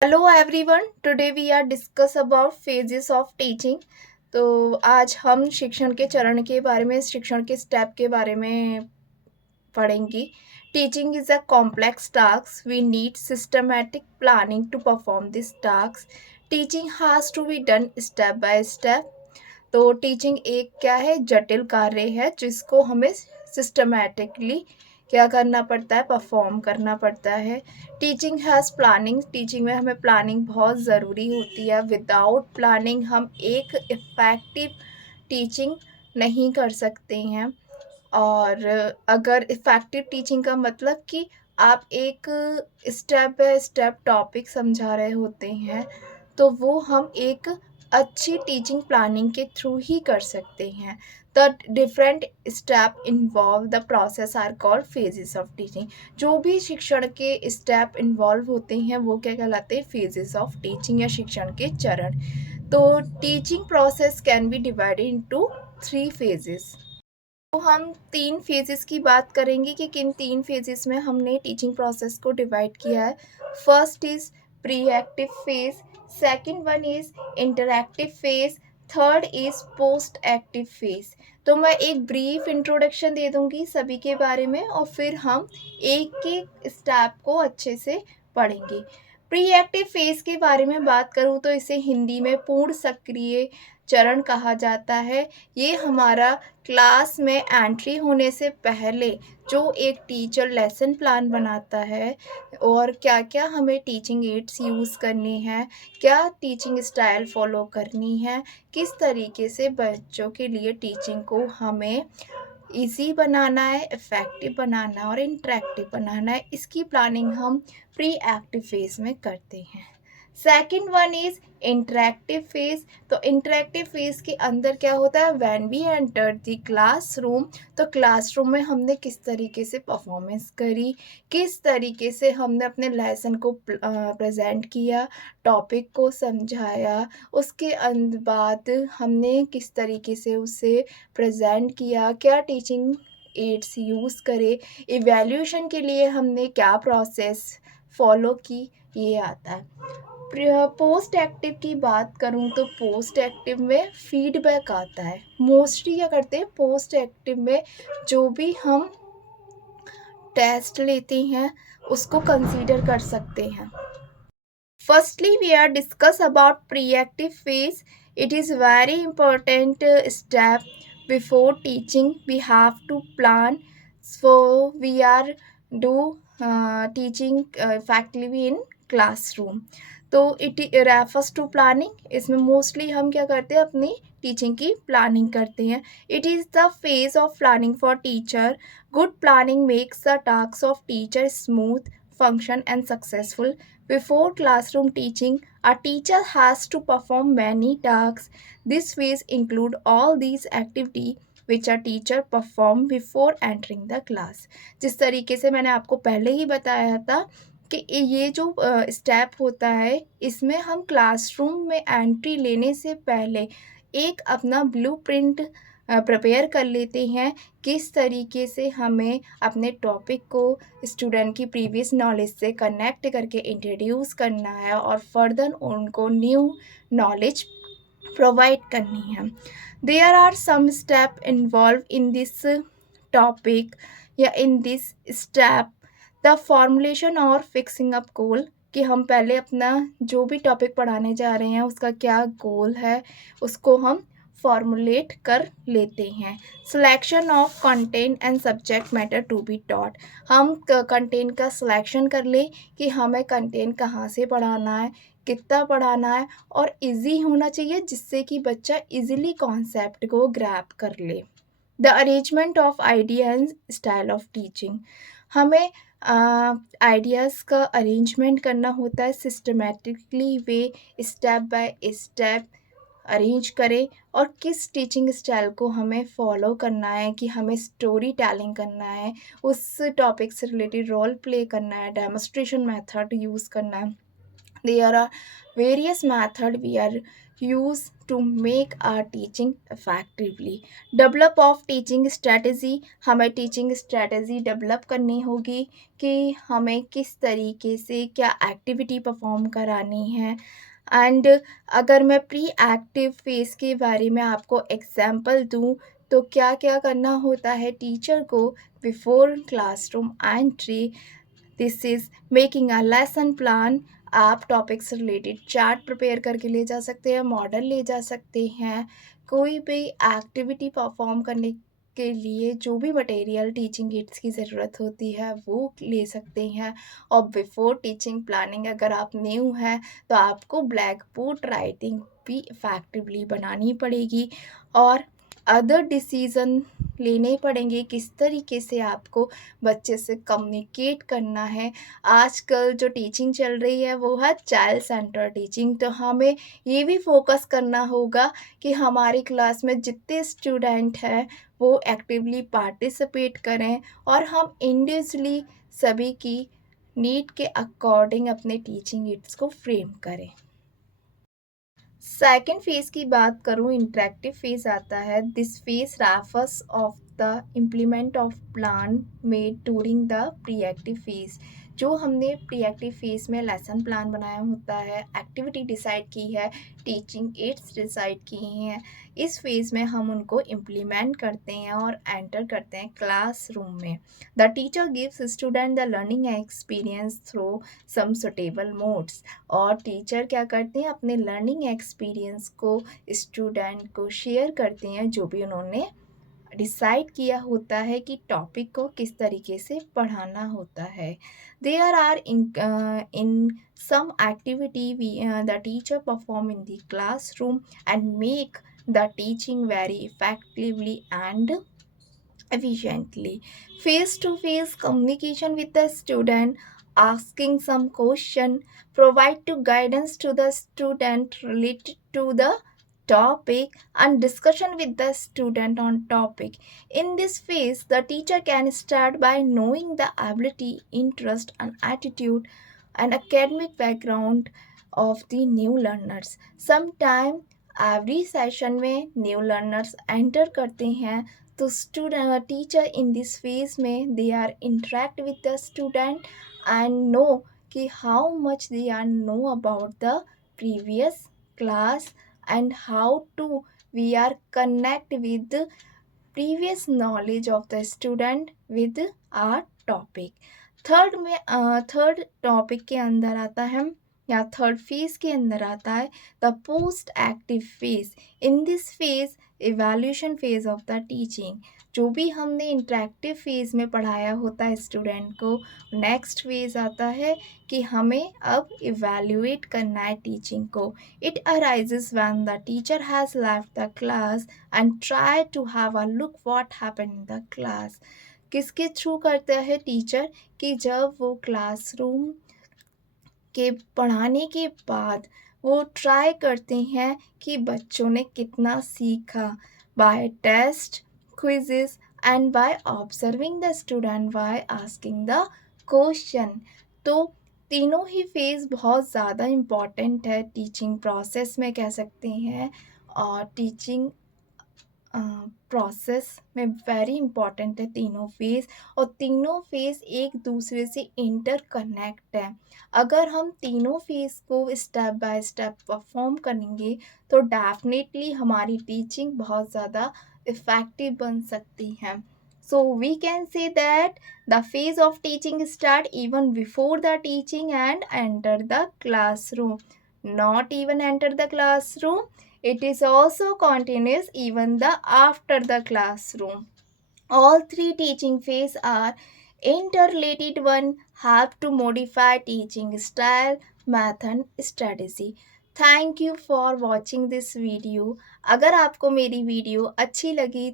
Hello everyone, today we are discuss about phases of teaching. तो आज हम शिक्षण के चरण के बारे में, शिक्षण के स्टेप के बारे में पढ़ेंगे। Teaching is a complex task, we need systematic planning to perform this task. Teaching has to be done step by step. तो टीचिंग एक क्या है, जटिल कार्य है जिसको हमें सिस्टमैटिकली क्या करना पड़ता है, परफॉर्म करना पड़ता है। टीचिंग हैज़ प्लानिंग, टीचिंग में हमें प्लानिंग बहुत ज़रूरी होती है। विदाउट प्लानिंग हम एक इफ़ेक्टिव टीचिंग नहीं कर सकते हैं। और अगर इफ़ेक्टिव टीचिंग का मतलब कि आप एक स्टेप बाय स्टेप टॉपिक समझा रहे होते हैं, तो वो हम एक अच्छी टीचिंग प्लानिंग के थ्रू ही कर सकते हैं। The different step involve the process are called phases of teaching. जो भी शिक्षण के स्टेप इन्वॉल्व होते हैं वो क्या कहलाते हैं, फेजेस ऑफ टीचिंग या शिक्षण के चरण। तो teaching process can be divided into 3 phases. तो हम 3 फेजेस की बात करेंगे कि किन 3 फेजेस में हमने टीचिंग प्रोसेस को डिवाइड किया है। First is pre active phase, second one is interactive phase, third is post active phase. तो मैं एक ब्रीफ इंट्रोडक्शन दे दूंगी सभी के बारे में और फिर हम एक एक स्टेप को अच्छे से पढ़ेंगे। प्री एक्टिव फेज के बारे में बात करूँ तो इसे हिंदी में पूर्ण सक्रिय चरण कहा जाता है। ये हमारा क्लास में एंट्री होने से पहले जो एक टीचर लेसन प्लान बनाता है और क्या-क्या हमें टीचिंग एड्स यूज़ करनी है, क्या टीचिंग स्टाइल फ़ॉलो करनी है, किस तरीके से बच्चों के लिए टीचिंग को हमें ईज़ी बनाना है, इफ़ेक्टिव बनाना है और इंटरैक्टिव बनाना है, इसकी प्लानिंग हम प्री एक्टिव फ़ेज़ में करते हैं। Second one is interactive phase. तो इंटरैक्टिव फ़ेज़ के अंदर क्या होता है, when we enter the classroom, तो क्लासरूम में हमने किस तरीके से परफॉर्मेंस करी, किस तरीके से हमने अपने लेसन को प्रेजेंट किया, टॉपिक को समझाया, उसके बाद हमने किस तरीके से उसे प्रेजेंट किया, क्या टीचिंग एड्स यूज़ करे, इवैल्यूएशन के लिए हमने क्या प्रोसेस फॉलो की, ये आता है। पोस्ट एक्टिव की बात करूँ तो पोस्ट एक्टिव में फीडबैक आता है। मोस्टली क्या करते हैं, पोस्ट एक्टिव में जो भी हम टेस्ट लेते हैं उसको कंसीडर कर सकते हैं। Firstly, we are discuss about pre-active phase. It is very important step before teaching. We have to plan. So we are do teaching effectively in classroom. तो इट रेफर्स टू प्लानिंग। इसमें mostly हम क्या करते हैं, अपनी teaching की planning करते हैं। It is the phase of planning for teacher. Good planning makes the task of teacher smooth, function and successful. Before classroom teaching, a teacher has to perform many tasks. This phase include all these activities which a teacher perform before entering the class. जिस तरीके से मैंने आपको पहले ही बताया था कि ये जो स्टेप होता है, इसमें हम क्लासरूम में एंट्री लेने से पहले एक अपना ब्लूप्रिंट प्रिपेयर कर लेते हैं, किस तरीके से हमें अपने टॉपिक को स्टूडेंट की प्रीवियस नॉलेज से कनेक्ट करके इंट्रोड्यूस करना है और फर्दर उनको न्यू नॉलेज प्रोवाइड करनी है। There are some step involve in this topic या in this step. The formulation और फिक्सिंग अप गोल, कि हम पहले अपना जो भी टॉपिक पढ़ाने जा रहे हैं उसका क्या गोल है उसको हम फॉर्मुलेट कर लेते हैं। Selection of content and subject matter to be taught, हम कंटेंट का सिलेक्शन कर लें कि हमें कंटेंट कहाँ से पढ़ाना है, कितना पढ़ाना है और इजी होना चाहिए जिससे कि बच्चा इजीली कॉन्सेप्ट को ग्रैब कर ले। The arrangement of idea and style of teaching, हमें आइडियाज़ का अरेंजमेंट करना होता है systematically way, step by step arrange करें और किस टीचिंग स्टाइल को हमें फॉलो करना है, कि हमें स्टोरी टेलिंग करना है, उस टॉपिक से रिलेटेड रोल प्ले करना है, डेमोस्ट्रेशन मेथड यूज़ करना है। There are various methods we are used to make our teaching effectively. Develop of teaching strategy, हमें टीचिंग स्ट्रेटजी डेवलप करनी होगी कि हमें किस तरीके से क्या एक्टिविटी परफॉर्म करानी है। एंड अगर मैं प्री एक्टिव फेज के बारे में आपको एग्जांपल दूं तो क्या क्या करना होता है टीचर को before classroom entry. This is making a lesson plan. आप टॉपिक से रिलेटेड चार्ट प्रिपेयर करके ले जा सकते हैं, मॉडल ले जा सकते हैं, कोई भी एक्टिविटी परफॉर्म करने के लिए जो भी मटेरियल टीचिंग एड्स की ज़रूरत होती है वो ले सकते हैं। और बिफोर टीचिंग प्लानिंग अगर आप न्यू हैं तो आपको ब्लैक बोर्ड राइटिंग भी इफ़ेक्टिवली बनानी पड़ेगी और अदर डिसीज़न लेने पड़ेंगे किस तरीके से आपको बच्चे से कम्युनिकेट करना है। आजकल जो टीचिंग चल रही है वो है चाइल्ड सेंटर टीचिंग, तो हमें ये भी फोकस करना होगा कि हमारी क्लास में जितने स्टूडेंट हैं वो एक्टिवली पार्टिसिपेट करें और हम इंडिविजुअली सभी की नीड के अकॉर्डिंग अपने टीचिंग एड्स को फ्रेम करें। सेकेंड फेज की बात करूँ, इंटरेक्टिव फेज आता है। This phase refers of the implement of plan made during the pre active phase. जो हमने प्री एक्टिव फेज में लेसन प्लान बनाया होता है, एक्टिविटी डिसाइड की है, टीचिंग एड्स डिसाइड की हैं, इस फेज में हम उनको इम्प्लीमेंट करते हैं और एंटर करते हैं क्लासरूम में। The teacher gives student the learning experience through some suitable modes. और टीचर क्या करते हैं, अपने लर्निंग एक्सपीरियंस को स्टूडेंट को शेयर करते हैं जो भी उन्होंने डिसाइड किया होता है कि टॉपिक को किस तरीके से पढ़ाना होता है। There are in some activity the teacher perform in the classroom and make the teaching very effectively and efficiently. Face to face communication with the student, asking some question, provide to guidance to the student related to the topic and discussion with the student on topic. In this phase, the teacher can start by knowing the ability, interest and attitude and academic background of the new learners. Sometime every session में new learners enter करते हैं तो student teacher in this phase में they are interact with the student and know कि how much they are know about the previous class and how to we are connect with the previous knowledge of the student with our topic. Third topic के अंदर आता है या third phase के अंदर आता है the post active phase. In this phase evaluation phase of the teaching. जो भी हमने इंटरेक्टिव फेज में पढ़ाया होता है स्टूडेंट को, नेक्स्ट फेज आता है कि हमें अब इवैल्यूएट करना है टीचिंग को। It arises when the teacher has left the class and try to have a look what happened in the class. किसके थ्रू करता है टीचर कि जब वो क्लासरूम के पढ़ाने के बाद वो ट्राई करते हैं कि बच्चों ने कितना सीखा by test, quizzes and by observing the student by asking the question. तो तीनों ही फेज़ बहुत ज़्यादा इम्पॉर्टेंट है टीचिंग प्रोसेस में कह सकते हैं और टीचिंग प्रोसेस में वेरी इंपॉर्टेंट है तीनों फेज़ और तीनों फेज़ एक दूसरे से इंटरकनेक्ट है। अगर हम तीनों फेज़ को स्टेप बाय स्टेप परफॉर्म करेंगे तो डेफिनेटली हमारी टीचिंग बहुत ज़्यादा इफ़ेक्टिव बन सकती है। So we can say that the phase of teaching start even before the teaching and enter the classroom. Not even enter the classroom, it is also continuous even the after the classroom. All three teaching phases are interrelated. One have to modify teaching style, method, strategy. Thank you for watching this video. अगर आपको मेरी video अच्छी लगी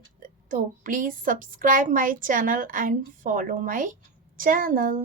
तो please subscribe my channel and follow my channel.